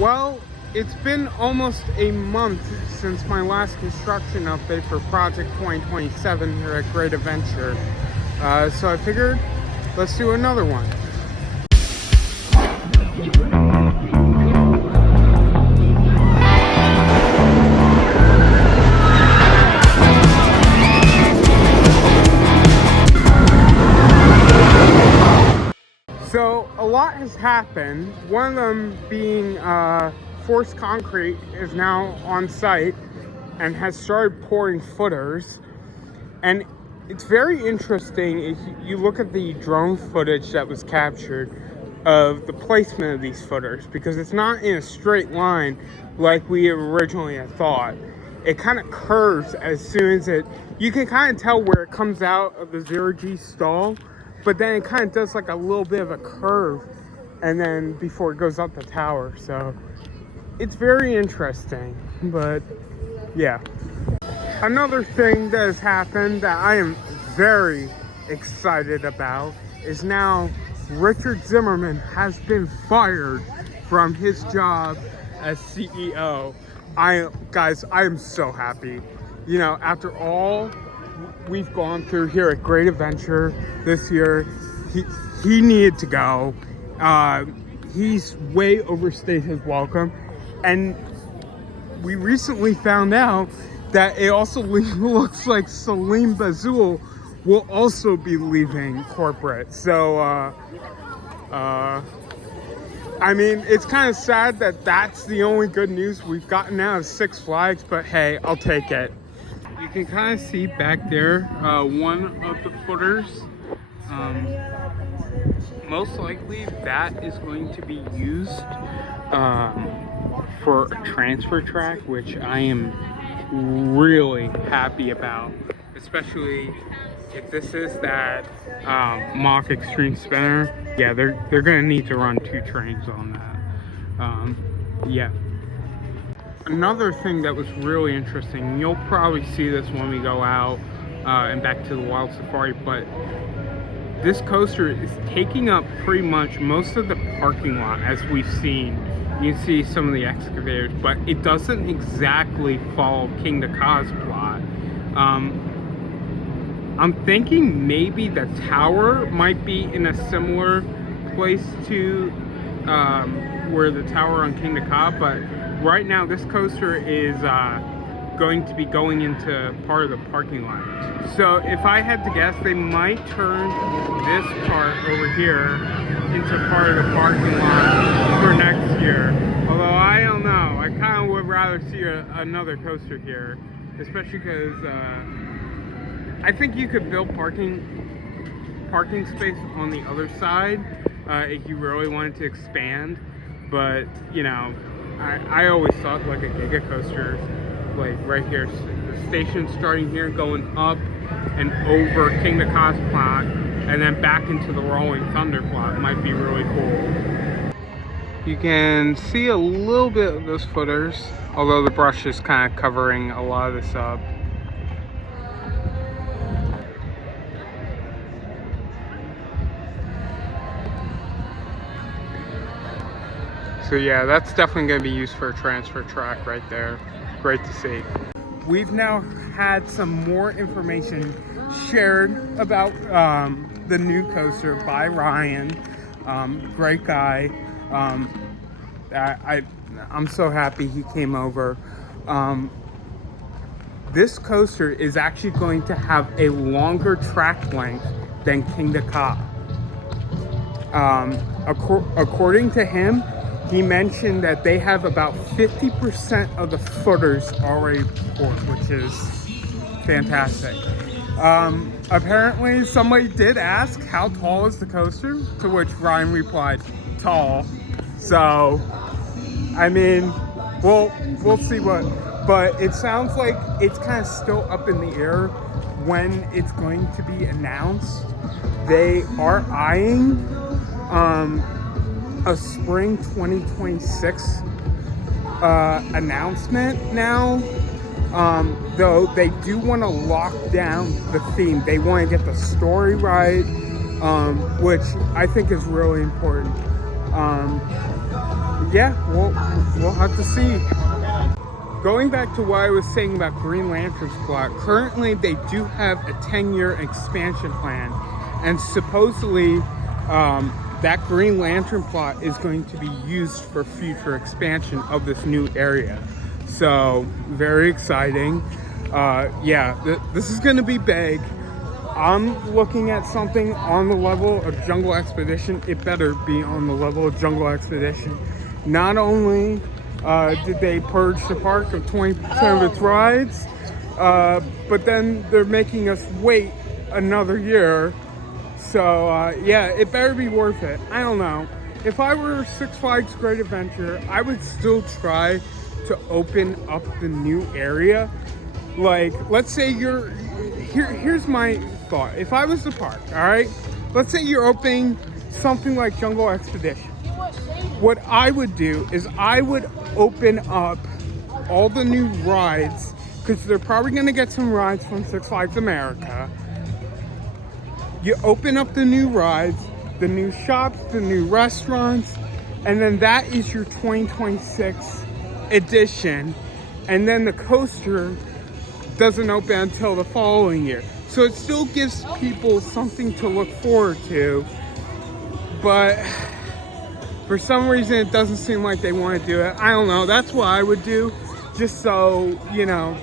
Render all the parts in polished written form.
Well, it's been almost a month since my last construction update for Project 2027 here at Great Adventure. So I figured, let's do another one. So a lot has happened. One of them being Forced Concrete is now on site and has started pouring footers. And it's very interesting if you look at the drone footage that was captured of the placement of these footers, because it's not in a straight line like we originally had thought. It kind of curves as soon as you can kind of tell where it comes out of the 0G stall, but then it kind of does like a little bit of a curve and then before it goes up the tower. So it's very interesting, but yeah. Another thing that has happened that I am very excited about is now Richard Zimmerman has been fired from his job as CEO. Guys, I am so happy. You know, after all we've gone through here at Great Adventure this year, he needed to go. He's way overstayed his welcome, and we recently found out that it also looks like Salim Bazoul will also be leaving corporate. So, I mean, it's kind of sad that that's the only good news we've gotten out of Six Flags, but hey, I'll take it. You can kind of see back there one of the footers. Most likely that is going to be used for a transfer track, which I am really happy about, especially if this is that mock extreme spinner. Yeah, they're gonna need to run 2 trains on that. Yeah. Another thing that was really interesting, you'll probably see this when we go out and back to the Wild Safari, but this coaster is taking up pretty much most of the parking lot as we've seen. You can see some of the excavators, but it doesn't exactly follow Kingda Ka's plot. I'm thinking maybe the tower might be in a similar place to where the tower on Kingda Ka, but right now this coaster is going to be going into part of the parking lot. So if I had to guess, they might turn this part over here into part of the parking lot for next year. Although I don't know, I kind of would rather see another coaster here, especially because I think you could build parking space on the other side if you really wanted to expand. But you know, I always thought like a Giga coaster, like right here, the station starting here, going up and over Kingda Ka's plot, and then back into the Rolling Thunder plot might be really cool. You can see a little bit of those footers, although the brush is kind of covering a lot of this up. So yeah, that's definitely going to be used for a transfer track right there. Great to see. We've now had some more information shared about the new coaster by Ryan. Great guy. I'm so happy he came over. This coaster is actually going to have a longer track length than Kingda Ka. According to him, he mentioned that they have about 50% of the footers already poured, which is fantastic. Apparently, somebody did ask how tall is the coaster, to which Ryan replied, tall. So, I mean, we'll see but it sounds like it's kind of still up in the air when it's going to be announced. They are eyeing a spring 2026 announcement now, though they do want to lock down the theme. They want to get the story right, which I think is really important. yeah, we'll have to see. Going back to what I was saying about Green Lantern's plot, currently they do have a 10-year expansion plan, and supposedly that Green Lantern plot is going to be used for future expansion of this new area. So, very exciting. Yeah, this is going to be big. I'm looking at something on the level of Jungle Expedition. It better be on the level of Jungle Expedition. Not only did they purge the park of 20% of its rides, but then they're making us wait another year. So yeah, it better be worth it. I don't know. If I were Six Flags Great Adventure, I would still try to open up the new area. Like, let's say here's my thought. If I was the park, all right, let's say you're opening something like Jungle Expedition. What I would do is I would open up all the new rides, because they're probably going to get some rides from Six Flags America. You open up the new rides, the new shops, the new restaurants, and then that is your 2026 edition. And then the coaster doesn't open until the following year. So it still gives people something to look forward to, but for some reason it doesn't seem like they want to do it. I don't know. That's what I would do, just so, you know,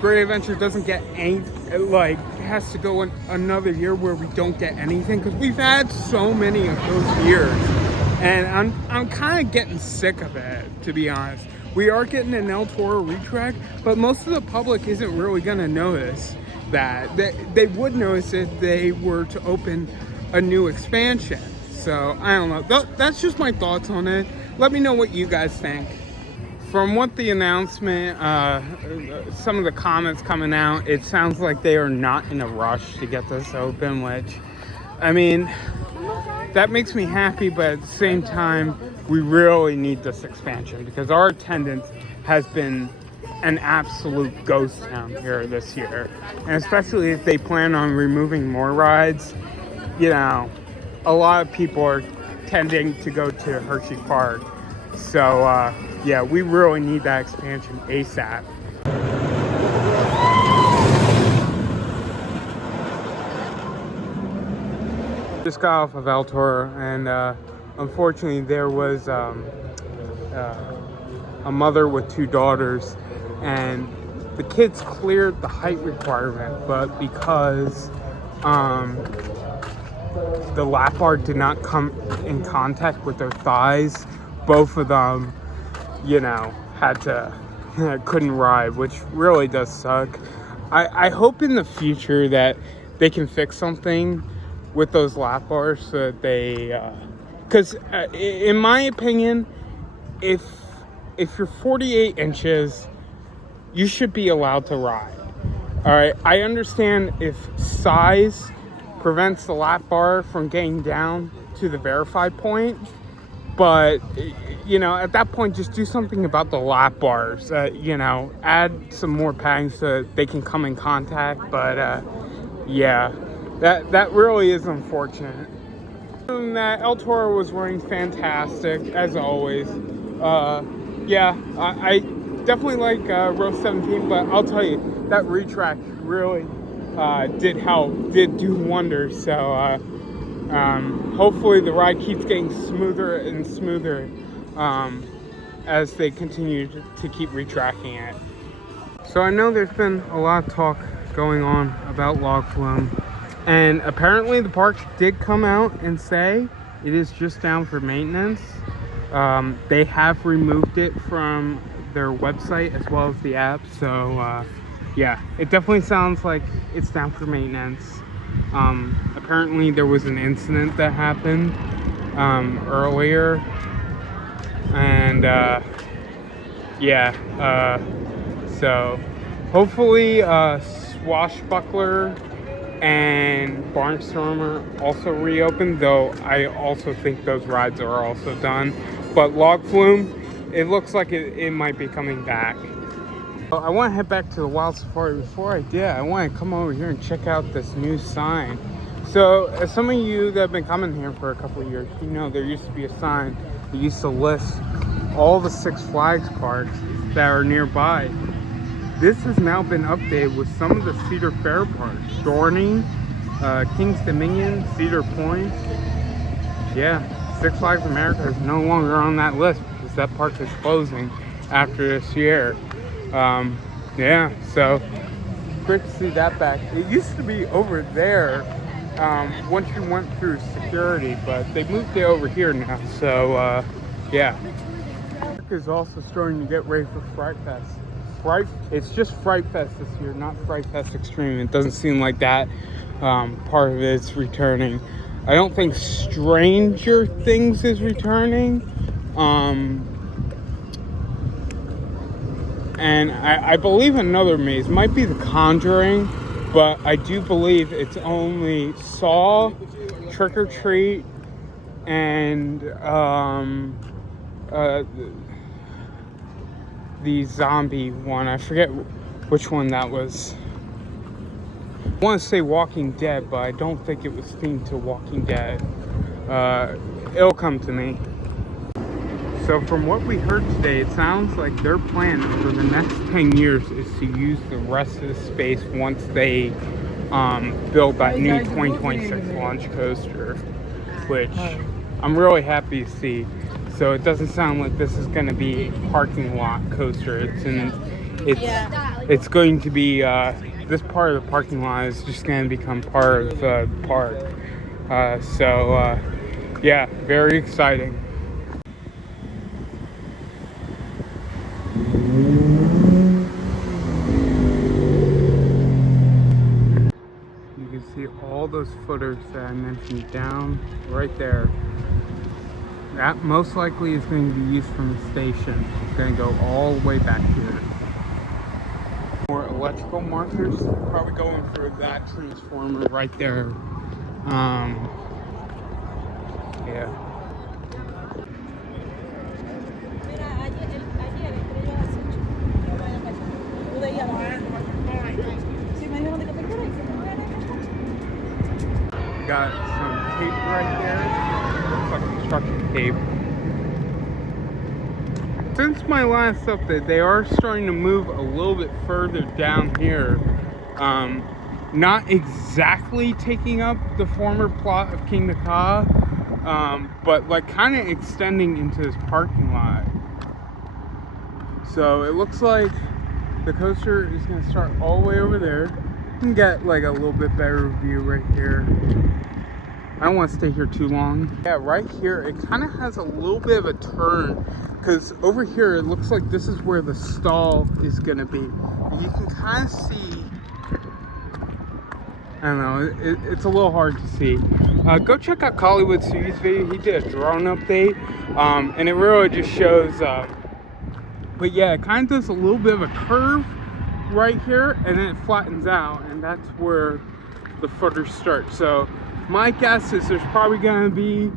Great Adventure doesn't get any, like, has to go another year where we don't get anything, because we've had so many of those years, and I'm kind of getting sick of it, to be honest. We are getting an El Toro retrack, but most of the public isn't really going to notice that. They would notice if they were to open a new expansion. So I don't know. That's just my thoughts on it. Let me know what you guys think. From what the announcement, some of the comments coming out, it sounds like they are not in a rush to get this open, which, I mean, that makes me happy, but at the same time, we really need this expansion, because our attendance has been an absolute ghost town here this year. And especially if they plan on removing more rides, you know, a lot of people are tending to go to Hershey Park. So, yeah, we really need that expansion ASAP. Just got off of El Toro, and unfortunately there was a mother with two daughters, and the kids cleared the height requirement, but because the lap bar did not come in contact with their thighs, both of them, you know, couldn't ride, which really does suck. I hope in the future that they can fix something with those lap bars so that they, because in my opinion, if you're 48 inches, you should be allowed to ride. All right, I understand if size prevents the lap bar from getting down to the verified point, but, you know, at that point, just do something about the lap bars. You know, add some more padding so that they can come in contact. But, yeah, that really is unfortunate. Other than that, El Toro was running fantastic, as always. Yeah, I definitely like row 17, but I'll tell you, that retrack really did do wonders. So, hopefully the ride keeps getting smoother and smoother as they continue to keep retracking it. So I know there's been a lot of talk going on about log flume, and apparently the park did come out and say it is just down for maintenance. They have removed it from their website as well as the app, so yeah, it definitely sounds like it's down for maintenance. Apparently there was an incident that happened earlier, and yeah, so hopefully Swashbuckler and Barnstormer also reopened, though I also think those rides are also done. But Log Flume, it looks like it might be coming back. I want to head back to the Wild Safari. Before I did, I want to come over here and check out this new sign. So, as some of you that have been coming here for a couple of years, you know there used to be a sign that used to list all the Six Flags parks that are nearby. This has now been updated with some of the Cedar Fair parks. Dorney, King's Dominion, Cedar Point. Yeah, Six Flags America is no longer on that list because that park is closing after this year. Yeah, so great to see that back. It used to be over there once you went through security, but they moved it over here now. So yeah, park is also starting to get ready for Fright Fest. It's just Fright Fest this year, not Fright Fest Extreme. It doesn't seem like that part of it's returning. I don't think Stranger Things is returning. And I believe another maze might be The Conjuring, but I do believe it's only Saw, Trick or Treat, and the zombie one. I forget which one that was. I want to say Walking Dead, but I don't think it was themed to Walking Dead. It'll come to me. So from what we heard today, it sounds like their plan for the next 10 years is to use the rest of the space once they build that new 2026 launch coaster, which I'm really happy to see. So it doesn't sound like this is going to be a parking lot coaster. It's going to be this part of the parking lot is just going to become part of the park. Yeah, very exciting. You can see all those footers that I mentioned down right there. That most likely is going to be used from the station. It's going to go all the way back here. More electrical markers, probably going for that transformer right there. Yeah. Got some tape right there. Looks like construction tape. Since my last update, they are starting to move a little bit further down here. Not exactly taking up the former plot of Kingda Ka, but like kind of extending into this parking lot. So it looks like the coaster is going to start all the way over there. You can get like a little bit better view right here. I don't want to stay here too long. Yeah, right here, it kind of has a little bit of a turn because over here, it looks like this is where the stall is going to be. You can kind of see, I don't know, it's a little hard to see. Go check out Hollywood Sue's video. He did a drone update, and it really just shows, but yeah, it kind of does a little bit of a curve right here, and then it flattens out, and that's where the footers start. So my guess is there's probably going to be,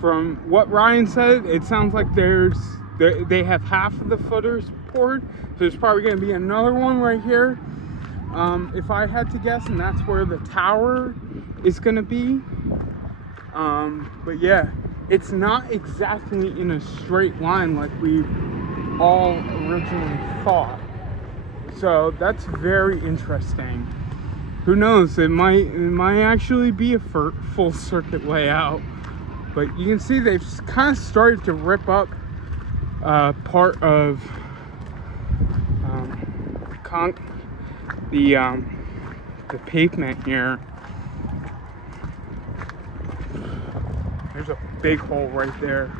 from what Ryan said, it sounds like they have half of the footers poured. So there's probably going to be another one right here, if I had to guess, and that's where the tower is going to be. But yeah, it's not exactly in a straight line like we all originally thought. So that's very interesting. Who knows? It might actually be a full circuit layout. But you can see they've kind of started to rip up part of the pavement here. There's a big hole right there.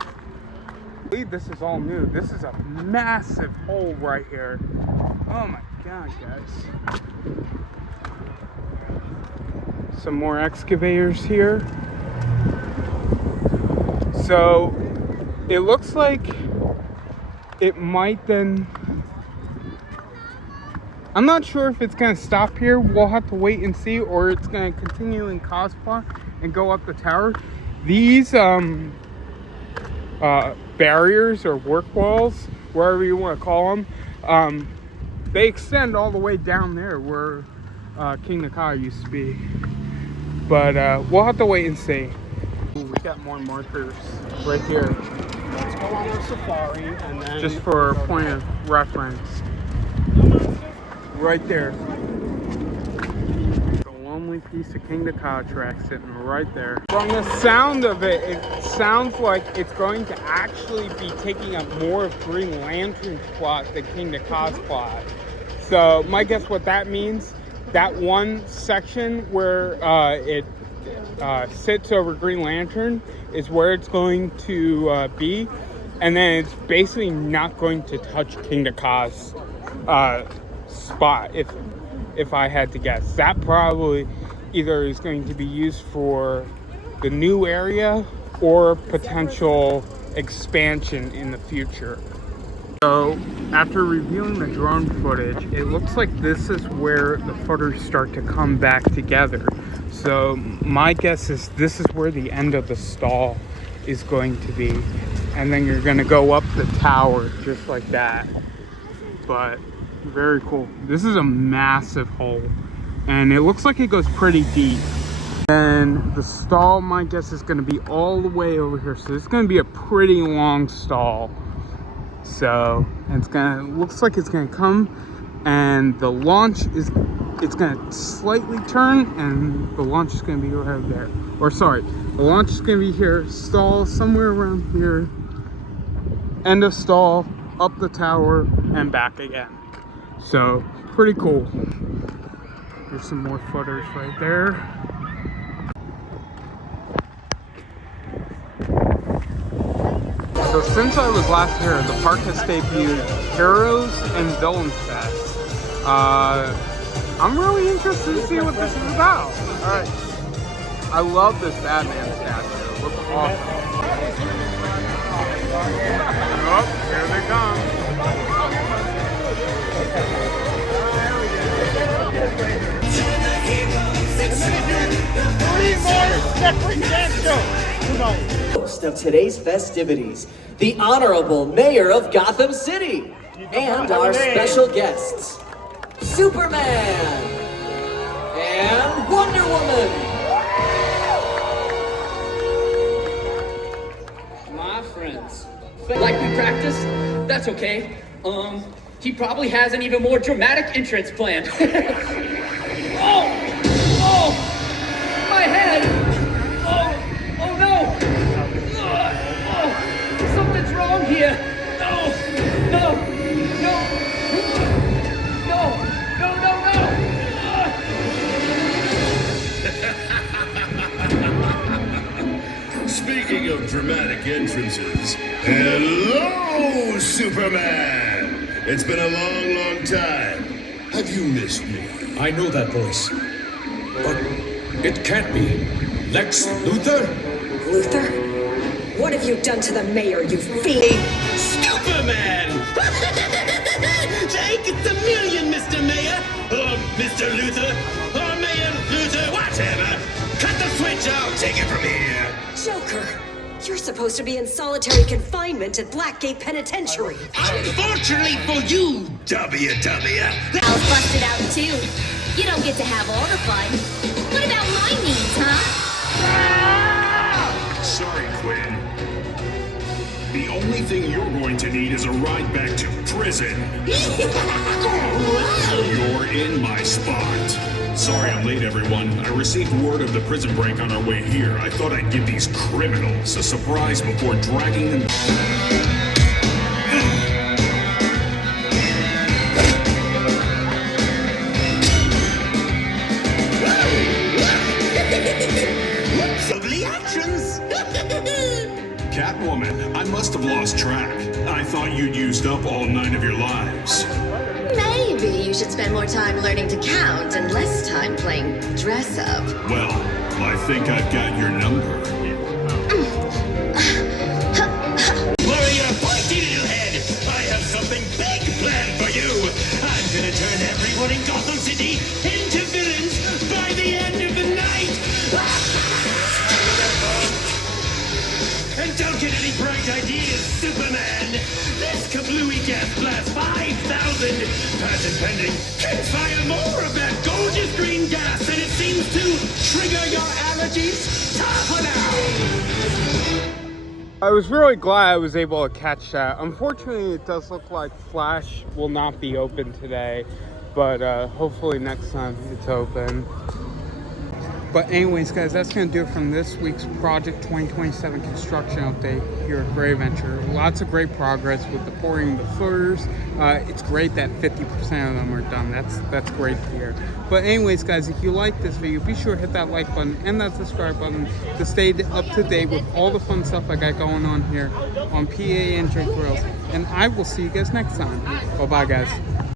I believe this is all new. This is a massive hole right here. Oh my god, guys. Some more excavators here. So it looks like it might then, I'm not sure if it's going to stop here. We'll have to wait and see, or it's going to continue in Cosplay and go up the tower. These barriers or work walls, wherever you want to call them, they extend all the way down there where Kingda Ka used to be. But we'll have to wait and see. We got more markers right here. Let's go on our safari and then... Just for a point of reference. Right there. The lonely piece of Kingda Ka track sitting right there. From the sound of it, it sounds like it's going to actually be taking up more of Green Lantern's plot than Kingda Ka's plot. So my guess what that means, that one section where it sits over Green Lantern is where it's going to be. And then it's basically not going to touch Kingda Ka's spot, if I had to guess. That probably either is going to be used for the new area or potential expansion in the future. So after reviewing the drone footage, it looks like this is where the footers start to come back together. So my guess is this is where the end of the stall is going to be. And then you're gonna go up the tower just like that. But very cool. This is a massive hole and it looks like it goes pretty deep. And the stall, my guess, is gonna be all the way over here. So it's gonna be a pretty long stall. So looks like it's gonna come and the launch is, it's gonna slightly turn and the launch is gonna be right there. Or sorry, the launch is gonna be here, stall somewhere around here, end of stall, up the tower and back again. So pretty cool. There's some more footers right there. So since I was last here, the park has debuted Heroes and Villains Fest. I'm really interested to see what this is about. Alright. I love this Batman statue. It looks awesome. Oh, here they come. Three more separate dance shows. Host of today's festivities, the Honorable Mayor of Gotham City, and our special guests, Superman and Wonder Woman. My friends, like we practiced? That's okay. He probably has an even more dramatic entrance planned. Oh, my head. Oh no. Something's wrong here. No. Speaking of dramatic entrances, hello, Superman! It's been a long time. Have you missed me? I know that voice. But it can't be. Lex Luthor? Luthor? What have you done to the mayor, you fiend? Superman! Take it a million, Mr. Mayor! Or Mr. Luthor! Or Mayor Luthor, whatever! Cut the switch out! Take it from here! Joker, you're supposed to be in solitary confinement at Blackgate Penitentiary. Unfortunately for you, WW! I'll bust it out too. You don't get to have all the fun. What about my needs, huh? Sorry, Quinn. The only thing you're going to need is a ride back to prison. You're in my spot. Sorry I'm late, everyone. I received word of the prison break on our way here. I thought I'd give these criminals a surprise before dragging them. Lovely actions! Catwoman, I must have lost track. I thought you'd used up all 9 of your lives. Maybe you should spend more time learning to count and less time playing dress up. Well, I think I've got your number. Warrior, pointy little head! I have something big planned for you! I'm gonna turn everyone in Gotham City into villains by the end of the night! And don't get any bright ideas, Superman! This kablooey gas blast 5,000! Patent pending, can fire more of that gorgeous green gas, and it seems to trigger your allergies? Ta for now! I was really glad I was able to catch that. Unfortunately, it does look like Flash will not be open today, but hopefully next time it's open. But anyways, guys, that's going to do it from this week's Project 2027 construction update here at Great Adventure. Lots of great progress with the pouring of the footers. It's great that 50% of them are done. That's great to hear. But anyways, guys, if you like this video, be sure to hit that like button and that subscribe button to stay up to date with all the fun stuff I got going on here on PA and J Grills. And I will see you guys next time. Bye-bye, guys.